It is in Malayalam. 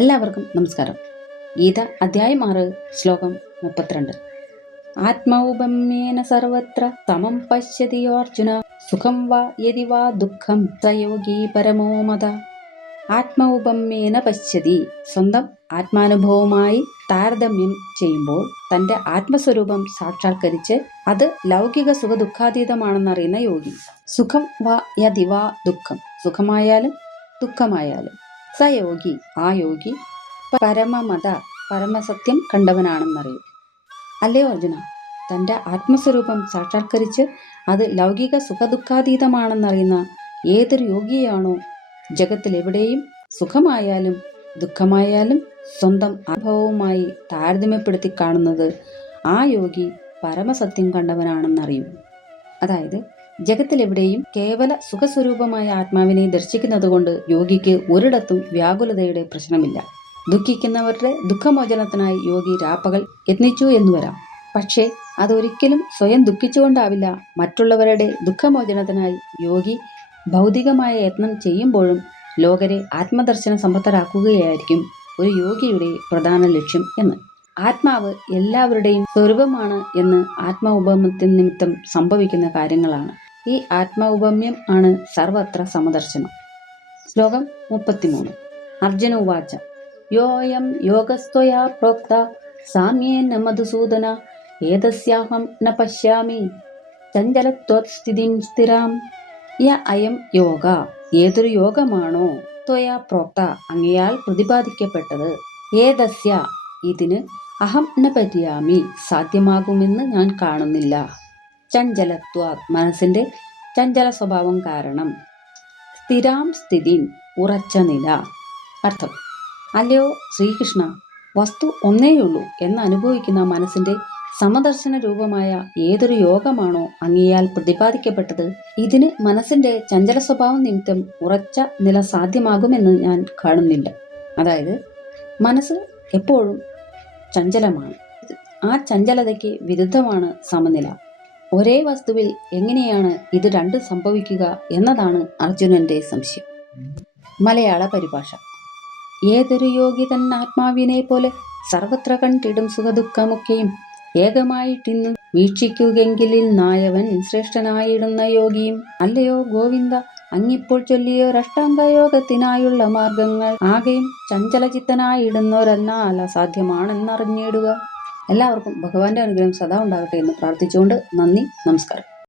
എല്ലാവർക്കും നമസ്കാരം. ഗീത അധ്യായം ആറ് ശ്ലോകം മുപ്പത്തിരണ്ട്. ആത്മൗപമ്യേന സർവത്ര സമം പശ്യതി അർജുന. സുഖം വാ യതി വാ ദുഃഖം സയോഗി പരമോ മത. ആത്മൗപമ്യേന പശ്യതി. സ്വന്തം ആത്മാനുഭവമായി താരതമ്യം ചെയ്യുമ്പോൾ തന്റെ ആത്മസ്വരൂപം സാക്ഷാത്കരിച്ച് അത് ലൗകിക സുഖ ദുഃഖാതീതമാണെന്നറിയുന്ന യോഗി. സുഖം വാ യതി വാ ദുഃഖം. സുഖമായാലും ദുഃഖമായാലും സ യോഗി ആ യോഗി പരമമത പരമസത്യം കണ്ടവനാണെന്നറിയും. അല്ലേ അർജുന? തന്റെ ആത്മസ്വരൂപം സാക്ഷാത്കരിച്ച് അത് ലൗകിക സുഖദുഃഖാതീതമാണെന്നറിയുന്ന ഏതൊരു യോഗിയാണോ ജഗത്തിലെവിടെയും സുഖമായാലും ദുഃഖമായാലും സ്വന്തം അനുഭവവുമായി താരതമ്യപ്പെടുത്തി കാണുന്നത് ആ യോഗി പരമസത്യം കണ്ടവനാണെന്നറിയും. അതായത് ജഗത്തിലെവിടെയും കേവല സുഖസ്വരൂപമായ ആത്മാവിനെ ദർശിക്കുന്നതുകൊണ്ട് യോഗിക്ക് ഒരിടത്തും വ്യാകുലതയുടെ പ്രശ്നമില്ല. ദുഃഖിക്കുന്നവരുടെ ദുഃഖമോചനത്തിനായി യോഗി രാപ്പകൽ യത്നിച്ചു എന്ന് വരാം. പക്ഷേ അതൊരിക്കലും സ്വയം ദുഃഖിച്ചുകൊണ്ടാവില്ല. മറ്റുള്ളവരുടെ ദുഃഖമോചനത്തിനായി യോഗി ഭൗതികമായ യത്നം ചെയ്യുമ്പോഴും ലോകരെ ആത്മദർശന സമ്പത്തരാക്കുകയായിരിക്കും ഒരു യോഗിയുടെ പ്രധാന ലക്ഷ്യം എന്ന്. ആത്മാവ് എല്ലാവരുടെയും സ്വരൂപമാണ് എന്ന് ആത്മ ഉപമത്തിന് നിമിത്തം സംഭവിക്കുന്ന കാര്യങ്ങളാണ്. ഈ ആത്മൗപമ്യം ആണ് സർവത്ര സമദർശനം. ശ്ലോകം മുപ്പത്തിമൂന്ന്. അർജുന ഉവാച. യോയം യോഗസ്ത്വയാ പ്രോക്ത. സാമ്യേന മധുസൂദന. ഏതസ്യാഹം ന പശ്യാമി. ചഞ്ചലത്വസ്ഥിതിം സ്ഥിരാം. യ അയം യോഗ. ഏതൊരു യോഗമാണോ ത്വയാ പ്രോക്ത. അങ്ങയാൽ പ്രതിപാദിക്കപ്പെട്ടത് ഏതസ്യ. ഇതിന് അഹം ന പര്യാമി. സാധ്യമാകുമെന്ന് ഞാൻ കാണുന്നില്ല. ചഞ്ചലത്വ മനസ്സിന്റെ ചഞ്ചല സ്വഭാവം കാരണം. സ്ഥിരാം സ്ഥിതി ഉറച്ച നില. അർത്ഥം അല്ലയോ ശ്രീകൃഷ്ണ വസ്തു ഒന്നേയുള്ളൂ എന്ന് അനുഭവിക്കുന്ന മനസ്സിന്റെ സമദർശന രൂപമായ ഏതൊരു യോഗമാണോ അങ്ങയാൽ പ്രതിപാദിക്കപ്പെട്ടത് ഇതിന് മനസ്സിന്റെ ചഞ്ചല സ്വഭാവം നിമിത്തം ഉറച്ച നില സാധ്യമാകുമെന്ന് ഞാൻ കാണുന്നില്ല. അതായത് മനസ്സ് എപ്പോഴും ചഞ്ചലമാണ്. ആ ചഞ്ചലതയ്ക്ക് വിരുദ്ധമാണ് സമനില. ഒരേ വസ്തുവിൽ എങ്ങനെയാണ് ഇത് രണ്ടും സംഭവിക്കുക എന്നതാണ് അർജുനന്റെ സംശയം. മലയാള പരിഭാഷ. ഏതൊരു യോഗി തൻ ആത്മാവിനെ പോലെ സർവത്ര കണ്ടിടും സുഖദുഃഖമൊക്കെയും ഏകമായിട്ടിന്ന് വീക്ഷിക്കുകെങ്കിലിൽ നായവൻ ശ്രേഷ്ഠനായിടുന്ന യോഗിയും അല്ലയോ ഗോവിന്ദ അങ്ങിപ്പോൾ ചൊല്ലിയോ രഷ്ടാംഗയോഗത്തിനായുള്ള മാർഗങ്ങൾ ആകെയും ചഞ്ചലചിത്തനായിടുന്നവരെന്നാൽ അസാധ്യമാണെന്നറിഞ്ഞിടുക. എല്ലാവർക്കും ഭഗവാന്റെ അനുഗ്രഹം സദാ ഉണ്ടാകട്ടെ എന്ന് പ്രാർത്ഥിച്ചുകൊണ്ട് നന്ദി നമസ്കാരം.